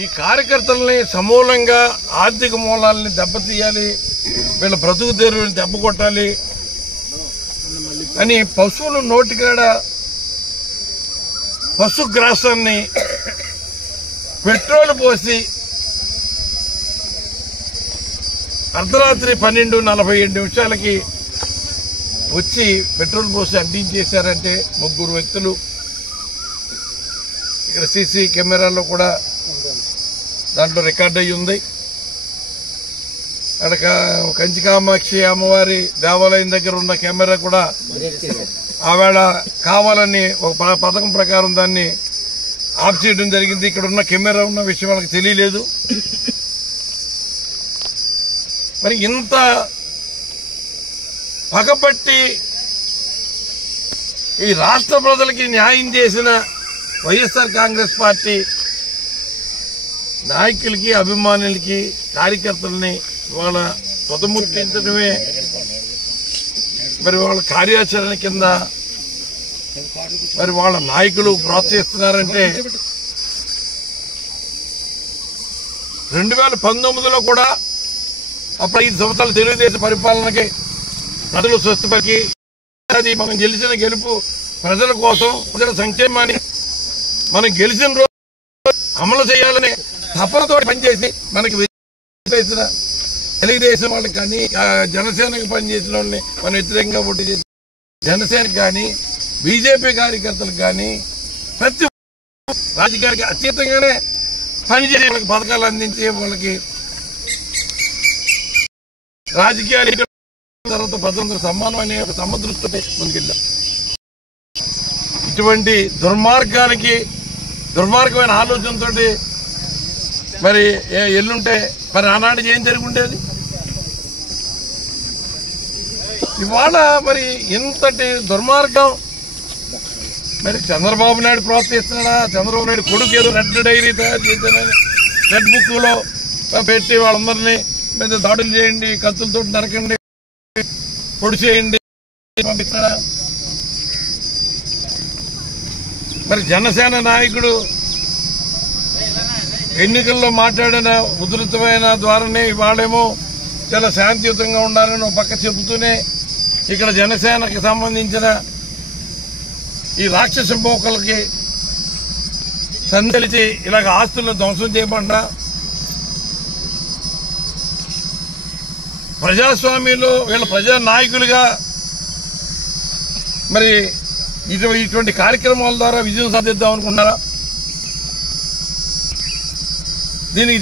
ఈ కార్యకర్తల్ని సమూలంగా ఆర్థిక మూలాలని దెబ్బతీయాలి, వీళ్ళ బ్రతుకు తెరువుని దెబ్బ కొట్టాలి అని పశువుల నోటికాడ పశుగ్రాసాన్ని పెట్రోల్ పోసి అర్ధరాత్రి 12:47 వచ్చి పెట్రోల్ పోసి అంటించేశారంటే ముగ్గురు వ్యక్తులు. ఇక్కడ సీసీ కెమెరాల్లో కూడా దాంట్లో రికార్డ్ అయ్యి ఉంది. అక్కడ కంచి కామాక్షి అమ్మవారి దేవాలయం దగ్గర ఉన్న కెమెరా కూడా ఆవేళ కావాలని ఒక పథకం ప్రకారం దాన్ని ఆఫ్ చేయడం జరిగింది. ఇక్కడ ఉన్న కెమెరా ఉన్న విషయం వాళ్ళకి తెలియలేదు. మరి ఇంత పగపట్టి ఈ రాష్ట్ర ప్రజలకి న్యాయం చేసిన వైఎస్ఆర్ కాంగ్రెస్ పార్టీ నాయకులకి, అభిమానులకి, కార్యకర్తలని వాళ్ళ తుదముట్టించడమే మరి వాళ్ళ కార్యాచరణ కింద మరి వాళ్ళ నాయకులు ప్రోత్సహిస్తున్నారంటే 2019లో కూడా అప్పుడు 5 సంవత్సరాల తెలుగుదేశం పరిపాలనకి ప్రజలు స్వస్థపరికి అది మనం గెలిచిన గెలుపు ప్రజల కోసం, ప్రజల సంక్షేమాన్ని మనం గెలిచిన రోజు అమలు చేయాలని తపనతో పనిచేసి మనకి చేసిన తెలుగుదేశం వాళ్ళకి కానీ, జనసేనకు పనిచేసిన వాళ్ళని మనం వ్యతిరేకంగా ఓటు చేసి జనసేనకు కానీ, బీజేపీ కార్యకర్తలకు కానీ ప్రతి రాజకీయానికి అతీతంగానే పనిచేసే వాళ్ళకి పథకాలు అందించే వాళ్ళకి రాజకీయాలు తర్వాత ప్రజలందరూ సమానం అనే ఒక సమదృష్టితో ముందుకెళ్ళాం. ఇటువంటి దుర్మార్గమైన ఆలోచనతో మరి ఎల్లుంటే మరి ఆనాడు ఏం జరిగి ఉండేది? ఇవాళ మరి ఇంతటి దుర్మార్గం మరి చంద్రబాబు నాయుడు ప్రోత్సహిస్తున్నాడా? చంద్రబాబు నాయుడు కొడుకు ఏదో రెడ్ డైరీ తయారు చేశానని రెడ్ బుక్ లో పెట్టి వాళ్ళందరినీ మీద దాడులు చేయండి, కత్తులతో నరకండి, పొడి చేయండి పంపిస్తాడా? మరి జనసేన నాయకుడు ఎన్నికల్లో మాట్లాడిన ఉధృతమైన ద్వారానే ఇవాళేమో చాలా శాంతియుతంగా ఉండాలని ఒక పక్క చెబుతూనే ఇక్కడ జనసేనకి సంబంధించిన ఈ రాక్షస మోకలకి సందలిచి ఇలాగ ఆస్తులను ధ్వంసం చేయకుండా ప్రజాస్వామ్యంలో వీళ్ళ ప్రజా నాయకులుగా మరి ఇటువంటి కార్యక్రమాల ద్వారా విజయం సాధిద్దాం అనుకుంటున్నారా? దీనికి